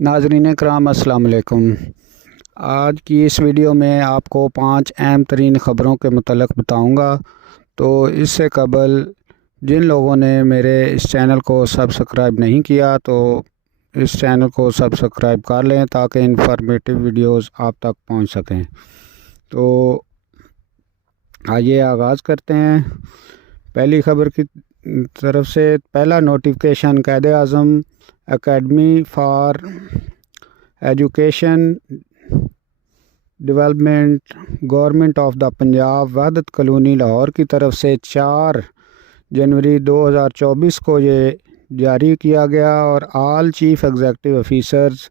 नाज़रीन कराम अस्सलाम वालेकुम। आज की इस वीडियो में आपको 5 अहम तरीन ख़बरों के मुतल्लिक़ बताऊंगा। तो इससे कबल जिन लोगों ने मेरे इस चैनल को सब्सक्राइब नहीं किया तो इस चैनल को सब्सक्राइब कर लें ताकि इंफॉर्मेटिव वीडियोस आप तक पहुंच सकें। तो आइए आगाज़ करते हैं। पहली ख़बर की तरफ से पहला notification Quaid-e Azam academy for education development government of the Punjab Wahdat colony Lahore की तरफ से 4 जनवरी 2024 को ये जारी किया गया और all chief executive officers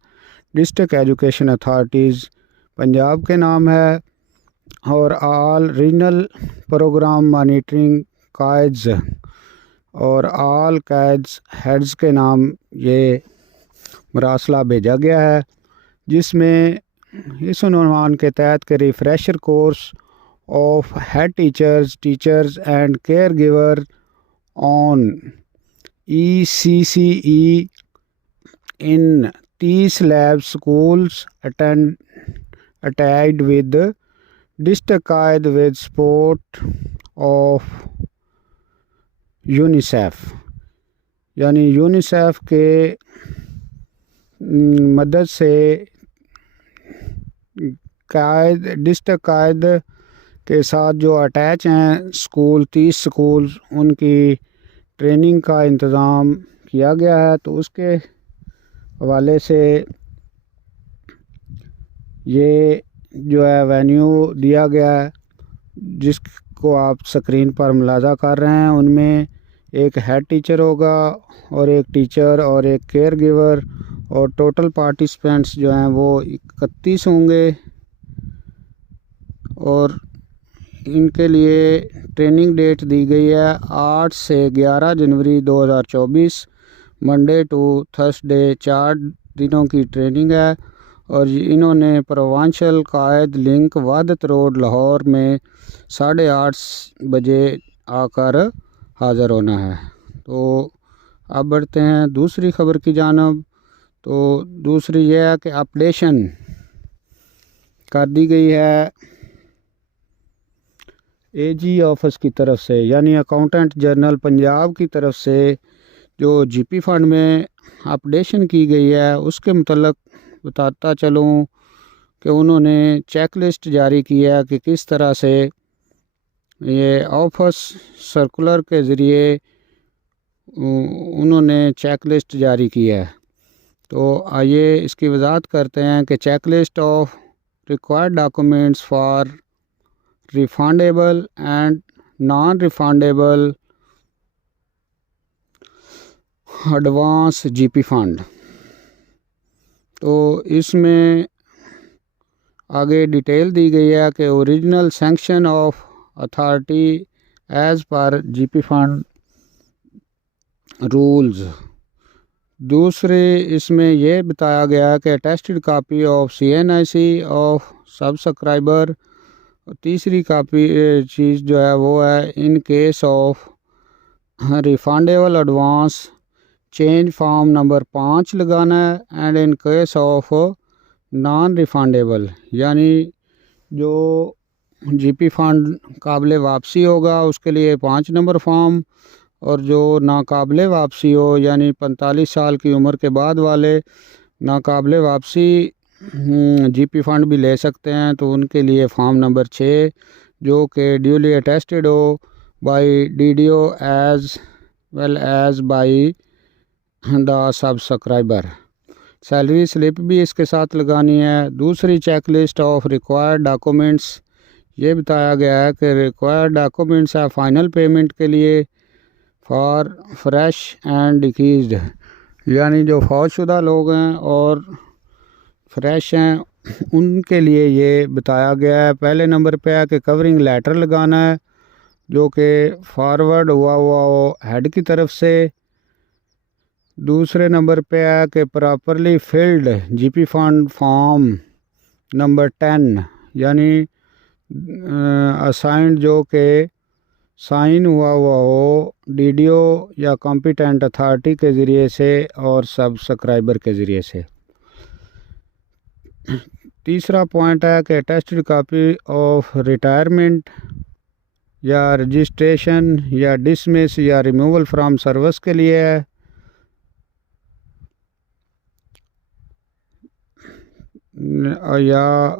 district education authorities Punjab के नाम है और आल रीजनल प्रोग्राम मॉनिटरिंग कायद्स और आल कायद्स हेड्स के नाम ये मरासला भेजा गया है, जिसमें इस उन्वान के तहत के refresher course of head teachers and care giver on ECCE in 30 lab schools attached with district Quaid with support of UNICEF, यानी यूनिसेफ के मदद से कायद डिस्ट्रिक्ट कायद के साथ जो अटैच हैं स्कूल 30 स्कूल, उनकी ट्रेनिंग का इंतज़ाम किया गया है। तो उसके हवाले से ये जो है वेन्यू दिया गया है जिसको आप स्क्रीन पर मुलाजा कर रहे हैं। उनमें एक हेड टीचर होगा और एक टीचर और एक केयर गिवर और टोटल पार्टिसिपेंट्स जो हैं वो 31 होंगे और इनके लिए ट्रेनिंग डेट दी गई है 8 से 11 जनवरी 2024 मंडे टू थर्सडे 4 दिनों की ट्रेनिंग है। और इन्होंने प्रवांशल कायद लिंक वहदत रोड लाहौर में 8:30 बजे आकर हाज़िर होना है। तो अब बढ़ते हैं दूसरी ख़बर की जानब। तो दूसरी यह है कि अपडेशन कर दी गई है AG ऑफिस की तरफ से, यानी अकाउंटेंट जनरल पंजाब की तरफ से जो GP फ़ंड में अपडेशन की गई है उसके मतलब बताता चलूँ कि उन्होंने चेक लिस्ट जारी की है कि किस तरह से ये ऑफिस सर्कुलर के ज़रिए उन्होंने चेक लिस्ट जारी की है। तो आइए इसकी वजाहत करते हैं कि check list of required documents for refundable and non refundable advance GP fund. तो इसमें आगे डिटेल दी गई है कि original sanction of authority as per GP fund rules. दूसरे इसमें यह बताया गया कि attested copy of CNIC of subscriber. तीसरी कापी चीज़ जो है वो है in case of refundable advance change form number 5 लगाना है and in case of non refundable, यानी जो GP फ़ंड काबिल वापसी होगा उसके लिए 5 नंबर फॉर्म और जो नाकाबिल वापसी हो यानी 45 साल की उम्र के बाद वाले नाकाबिल वापसी GP फ़ंड भी ले सकते हैं। तो उनके लिए फॉर्म नंबर 6 जो कि ड्यूली अटेस्टेड हो by DDO as well as by the subscriber. Salary slip भी इसके साथ लगानी है। दूसरी check list of required documents, ये बताया गया है कि रिक्वायर्ड डॉक्यूमेंट्स है फाइनल पेमेंट के लिए फॉर फ्रेश एंड डिक्रीज्ड, यानी जो फौजशुदा लोग हैं और फ्रेश हैं उनके लिए ये बताया गया है। पहले नंबर पे है कि कवरिंग लेटर लगाना है जो कि फॉरवर्ड हुआ हो हेड की तरफ से। दूसरे नंबर पे है कि properly field GP fund form number 10, यानी असाइंड जो कि साइन हुआ हो DDO या कॉम्पिटेंट अथॉरिटी के ज़रिए से और सब्सक्राइबर के ज़रिए से। तीसरा पॉइंट है कि टेस्टेड कापी ऑफ रिटायरमेंट या रजिस्ट्रेशन या डिसमिस या रिमूवल फ्रॉम सर्विस के लिए है, या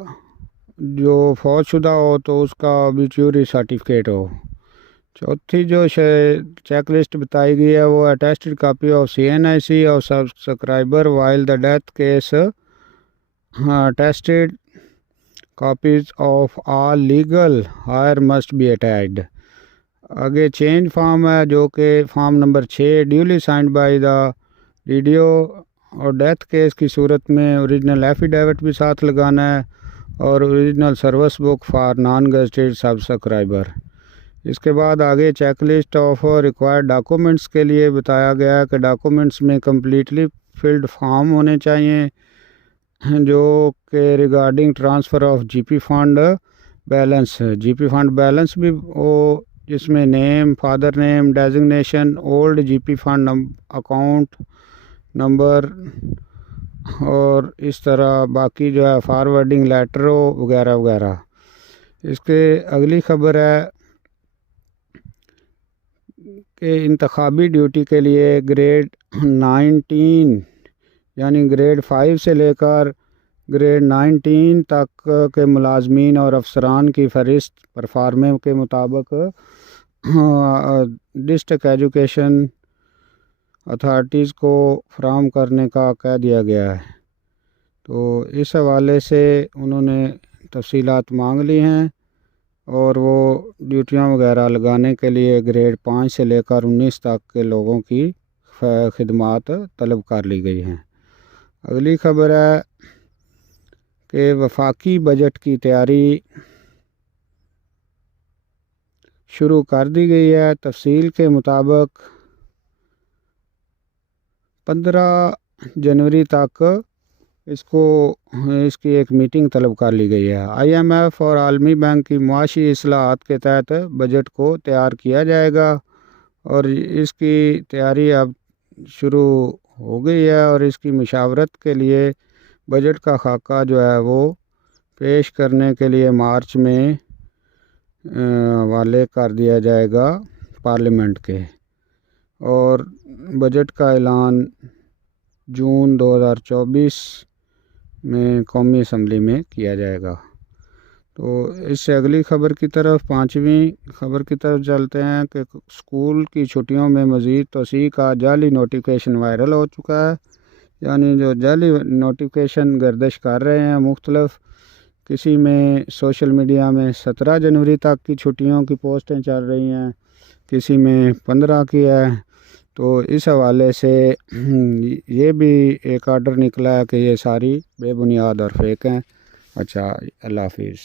जो फौजशुदा हो तो उसका ऑबिचुरी सर्टिफिकेट हो। चौथी जो चेक लिस्ट बताई गई है वो है tested copy of CNIC of subscriber while the death case, tested copies of all legal hire must be attached। आगे चेंज फॉर्म है जो कि form number 6 duly signed by the DDO, और डेथ केस की सूरत में ओरिजिनल एफिडेविट भी साथ लगाना है और original service book for non gazetted subscriber. इसके बाद आगे check list of required documents के लिए बताया गया है कि डॉक्यूमेंट्स में कम्प्लीटली फिल्ड फॉर्म होने चाहिए जो कि regarding transfer of GP fund balance, GP fund balance भी वो जिसमें name, father name, designation, old GP fund account number और इस तरह बाकी जो है फॉरवर्डिंग लेटर हो वगैरह वगैरह। इसके अगली खबर है कि इंतखाबी ड्यूटी के लिए ग्रेड 19 यानी ग्रेड 5 से लेकर ग्रेड 19 तक के मुलाजमीन और अफसरान की फ़हरिस्त परफार्मे के मुताबिक डिस्ट्रिक्ट एजुकेशन अथॉरिटीज़ को फ्राहम करने का कह दिया गया है। तो इस हवाले से उन्होंने तफसीलात मांग ली हैं और वो ड्यूटियाँ वगैरह लगाने के लिए ग्रेड 5 से लेकर 19 तक के लोगों की खिदमात तलब कर ली गई हैं। अगली खबर है कि वफाकी बजट की तैयारी शुरू कर दी गई है। तफसील के मुताबिक 15 जनवरी तक इसकी एक मीटिंग तलब कर ली गई है। IMF और आलमी बैंक की मुआशी इस्लाहात के तहत बजट को तैयार किया जाएगा और इसकी तैयारी अब शुरू हो गई है और इसकी मशावरत के लिए बजट का खाका जो है वो पेश करने के लिए मार्च में वाले कर दिया जाएगा पार्लियामेंट के, और बजट का ऐलान जून 2024 में कौमी असम्बली में किया जाएगा। तो इससे अगली खबर की तरफ, पाँचवीं खबर की तरफ चलते हैं कि स्कूल की छुट्टियों में मज़ीद तोसी का जाली नोटिफिकेशन वायरल हो चुका है। यानी जो जाली नोटिफिकेशन गर्दिश कर रहे हैं मुख्तलिफ, किसी में सोशल मीडिया में 17 जनवरी तक की छुट्टियों की पोस्टें चल रही हैं, किसी में 15 की है। तो इस हवाले से ये भी एक आर्डर निकला है कि ये सारी बेबुनियाद और फेक हैं। अच्छा, अल्लाह हाफिज़।